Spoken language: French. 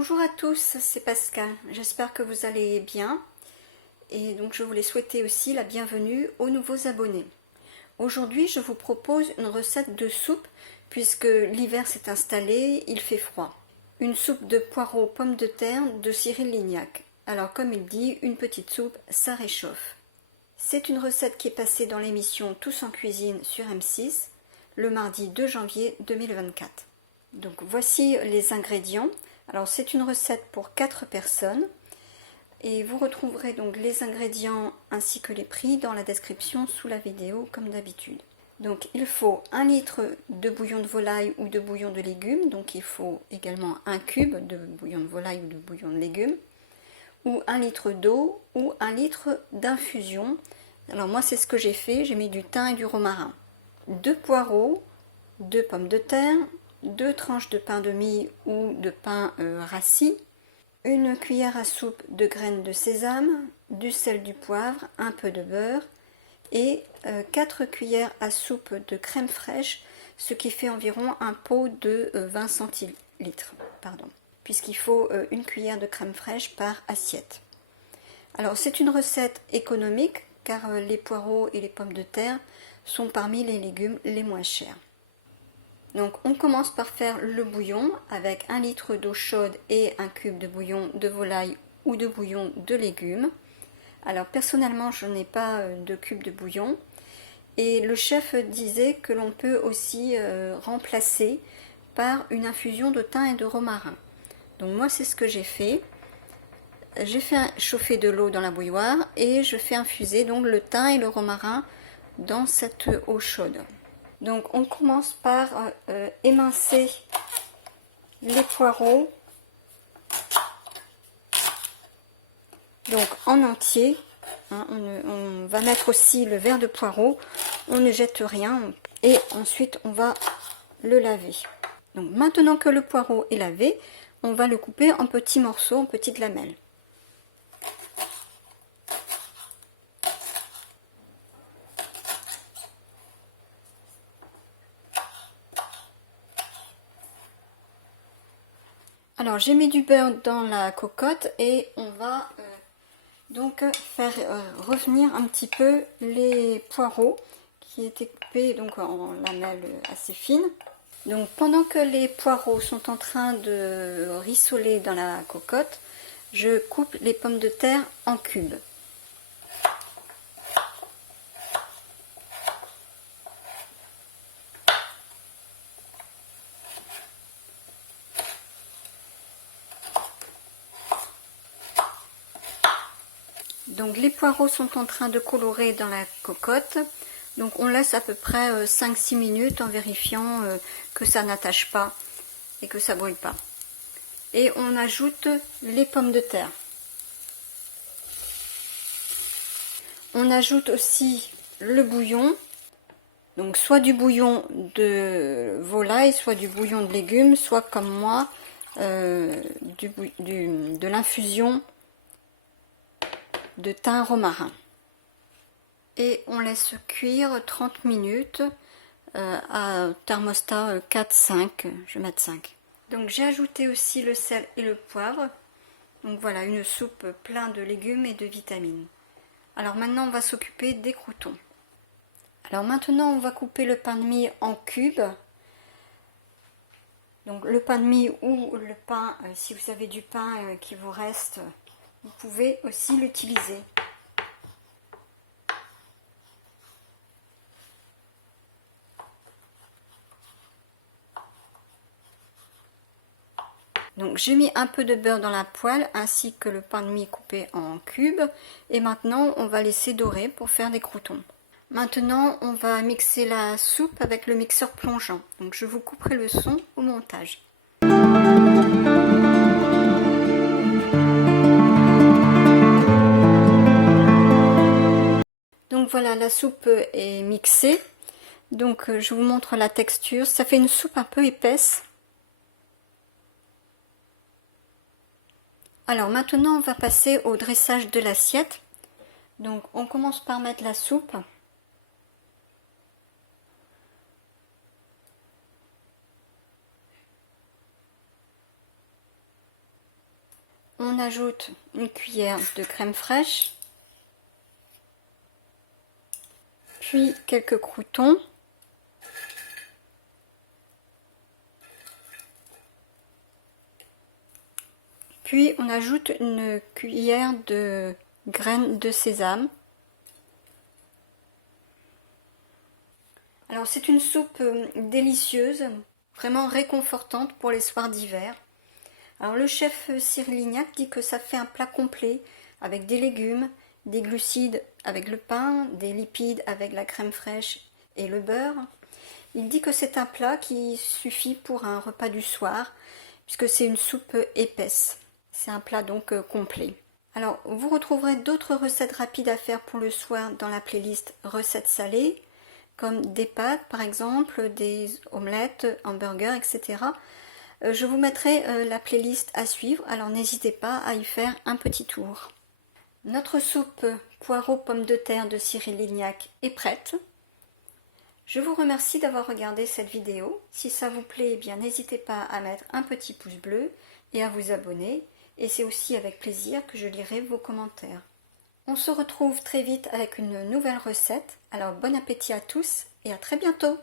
Bonjour à tous, c'est Pascal, j'espère que vous allez bien et donc je voulais souhaiter aussi la bienvenue aux nouveaux abonnés. Aujourd'hui je vous propose une recette de soupe puisque l'hiver s'est installé, il fait froid. Une soupe de poireaux pommes de terre de Cyril Lignac. Alors comme il dit, une petite soupe, ça réchauffe. C'est une recette qui est passée dans l'émission Tous en cuisine sur M6 le mardi 2 janvier 2024. Donc voici les ingrédients. Alors c'est une recette pour 4 personnes et vous retrouverez donc les ingrédients ainsi que les prix dans la description sous la vidéo comme d'habitude. Donc il faut 1 litre de bouillon de volaille ou de bouillon de légumes, donc il faut également 1 cube de bouillon de volaille ou de bouillon de légumes, ou 1 litre d'eau ou 1 litre d'infusion. Alors moi c'est ce que j'ai fait, j'ai mis du thym et du romarin. 2 poireaux, 2 pommes de terre, 2 tranches de pain de mie ou de pain rassis, une cuillère à soupe de graines de sésame, du sel, du poivre, un peu de beurre et 4 cuillères à soupe de crème fraîche, ce qui fait environ un pot de 20 centilitres, puisqu'il faut une cuillère de crème fraîche par assiette. Alors c'est une recette économique car les poireaux et les pommes de terre sont parmi les légumes les moins chers. Donc on commence par faire le bouillon avec 1 litre d'eau chaude et 1 cube de bouillon de volaille ou de bouillon de légumes. Alors personnellement je n'ai pas de cube de bouillon et le chef disait que l'on peut aussi remplacer par une infusion de thym et de romarin. Donc moi c'est ce que j'ai fait. J'ai fait chauffer de l'eau dans la bouilloire et je fais infuser donc le thym et le romarin dans cette eau chaude. Donc on commence par émincer les poireaux donc en entier. On va mettre aussi le verre de poireau, on ne jette rien et ensuite on va le laver. Donc maintenant que le poireau est lavé, on va le couper en petits morceaux, en petites lamelles. Alors j'ai mis du beurre dans la cocotte et on va donc faire revenir un petit peu les poireaux qui étaient coupés donc en lamelles assez fines. Donc pendant que les poireaux sont en train de rissoler dans la cocotte, je coupe les pommes de terre en cubes. Donc les poireaux sont en train de colorer dans la cocotte. Donc on laisse à peu près 5-6 minutes en vérifiant que ça n'attache pas et que ça ne brûle pas. Et on ajoute les pommes de terre. On ajoute aussi le bouillon. Donc soit du bouillon de volaille, soit du bouillon de légumes, soit comme moi, de l'infusion de thym romarin. Et on laisse cuire 30 minutes à thermostat 4-5, je vais mettre 5. Donc j'ai ajouté aussi le sel et le poivre. Donc voilà, une soupe pleine de légumes et de vitamines. Alors maintenant on va s'occuper des croûtons. Alors maintenant on va couper le pain de mie en cubes. Donc le pain de mie ou le pain, si vous avez du pain qui vous reste, vous pouvez aussi l'utiliser. Donc j'ai mis un peu de beurre dans la poêle ainsi que le pain de mie coupé en cubes. Et maintenant on va laisser dorer pour faire des croûtons. Maintenant on va mixer la soupe avec le mixeur plongeant. Donc je vous couperai le son au montage. Donc voilà, la soupe est mixée. Donc je vous montre la texture. Ça fait une soupe un peu épaisse. Alors maintenant on va passer au dressage de l'assiette. Donc on commence par mettre la soupe. On ajoute une cuillère de crème fraîche, puis quelques croûtons, puis on ajoute une cuillère de graines de sésame. Alors c'est une soupe délicieuse, vraiment réconfortante pour les soirs d'hiver. Alors le chef Cyril Lignac dit que ça fait un plat complet avec des légumes, des glucides avec le pain, des lipides avec la crème fraîche et le beurre. Il dit que c'est un plat qui suffit pour un repas du soir puisque c'est une soupe épaisse. C'est un plat donc complet. Alors vous retrouverez d'autres recettes rapides à faire pour le soir dans la playlist recettes salées, comme des pâtes par exemple, des omelettes, hamburgers, etc. Je vous mettrai la playlist à suivre, alors n'hésitez pas à y faire un petit tour. Notre soupe poireaux pommes de terre de Cyril Lignac est prête. Je vous remercie d'avoir regardé cette vidéo. Si ça vous plaît, eh bien n'hésitez pas à mettre un petit pouce bleu et à vous abonner. Et c'est aussi avec plaisir que je lirai vos commentaires. On se retrouve très vite avec une nouvelle recette. Alors bon appétit à tous et à très bientôt!